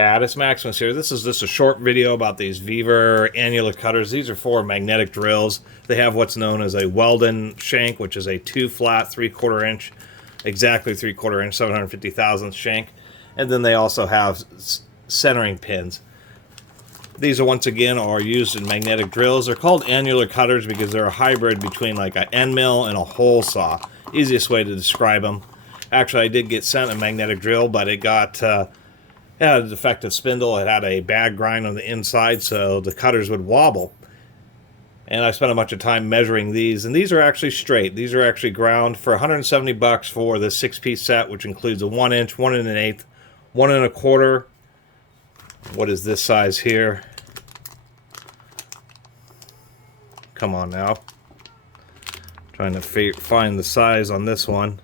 Catus, Maximus here. This is just a short video about these Vevor annular cutters. These are for magnetic drills. They have what's known as a Weldon shank, which is a 2 flat 3/4 inch, exactly 3/4 inch, 750 thousandths shank. And then they also have centering pins. These are once again are used in magnetic drills. They're called annular cutters because they're a hybrid between like an end mill and a hole saw. Easiest way to describe them. Actually, I did get sent a magnetic drill, but it got it had a defective spindle. It had a bad grind on the inside, so the cutters would wobble. And I spent a bunch of time measuring these, and these are actually straight. These are actually ground for 170 bucks for the 6-piece set, which includes a 1 inch, 1 1/8, 1 1/4. What is this size here? Come on now. Trying to find the size on this one.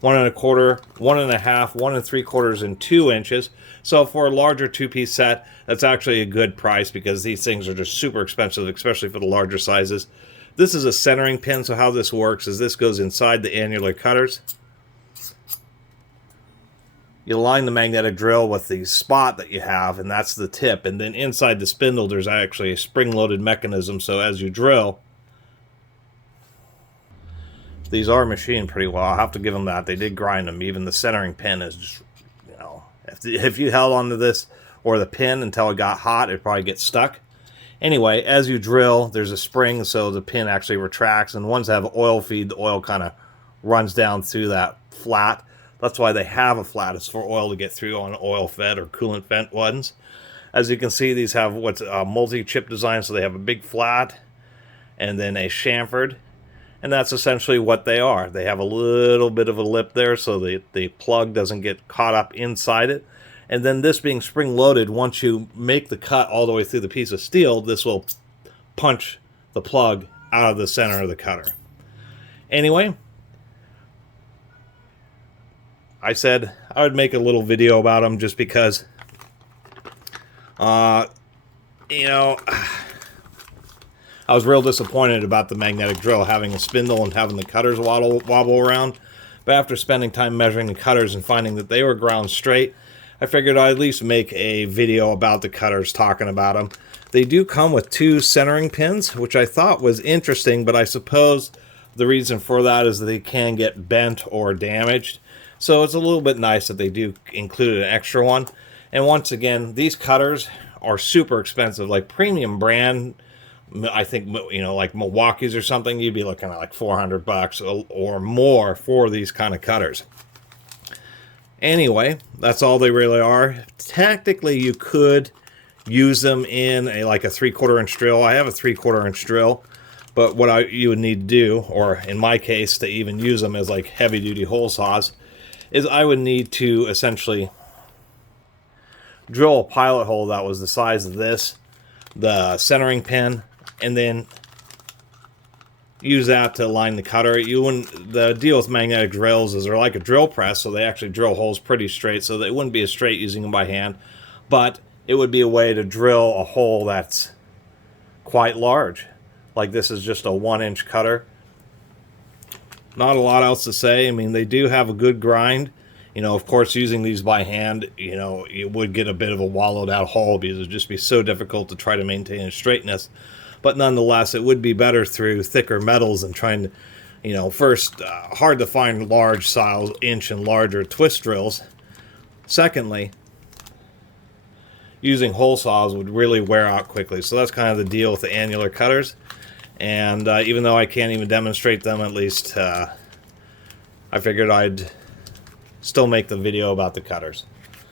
1 1/4, 1 1/2, 1 3/4, and 2 inches. So for a larger 2-piece set, that's actually a good price because these things are just super expensive, especially for the larger sizes. This is a centering pin, so how this works is this goes inside the annular cutters. You line the magnetic drill with the spot that you have, and that's the tip. And then inside the spindle, there's actually a spring-loaded mechanism, so as you drill, these are machined pretty well. I'll have to give them that. They did grind them. Even the centering pin is just, you know, if you held onto this or the pin until it got hot, it'd probably get stuck. Anyway, as you drill, there's a spring, so the pin actually retracts. And ones that have oil feed, the oil kind of runs down through that flat. That's why they have a flat. It's for oil to get through on oil-fed or coolant-fed ones. As you can see, these have what's a multi-chip design, so they have a big flat and then a chamfered. And that's essentially what they are. They have a little bit of a lip there so the plug doesn't get caught up inside it. And then this being spring-loaded, once you make the cut all the way through the piece of steel, this will punch the plug out of the center of the cutter. Anyway, I said I would make a little video about them just because, you know, I was real disappointed about the magnetic drill having a spindle and having the cutters wobble around. But after spending time measuring the cutters and finding that they were ground straight, I figured I'd at least make a video about the cutters, talking about them. They do come with 2 centering pins, which I thought was interesting, but I suppose the reason for that is that they can get bent or damaged. So it's a little bit nice that they do include an extra one. And once again, these cutters are super expensive, like premium brand. I think, you know, like Milwaukee's or something, you'd be looking at like 400 bucks or more for these kind of cutters. Anyway, that's all they really are. Technically, you could use them in like a 3/4 inch drill. I have a 3/4 inch drill, but what you would need to do, or in my case, to even use them as like heavy duty hole saws, is I would need to essentially drill a pilot hole that was the size of this, the centering pin, and then use that to line the cutter. The deal with magnetic drills is they're like a drill press, so they actually drill holes pretty straight, so they wouldn't be as straight using them by hand, but it would be a way to drill a hole that's quite large. Like this is just a 1 inch cutter. Not a lot else to say. I mean, they do have a good grind. You know, of course, using these by hand, you know, you would get a bit of a wallowed out hole because it would just be so difficult to try to maintain a straightness. But nonetheless, it would be better through thicker metals than trying to, you know, first, hard to find large size, inch and larger twist drills. Secondly, using hole saws would really wear out quickly. So that's kind of the deal with the annular cutters. And even though I can't even demonstrate them, at least I figured I'd still make the video about the cutters.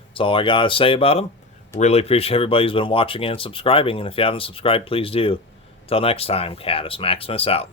That's all I gotta say about them. Really appreciate everybody who's been watching and subscribing, and if you haven't subscribed, please do. Till next time, Catus, Maximus out.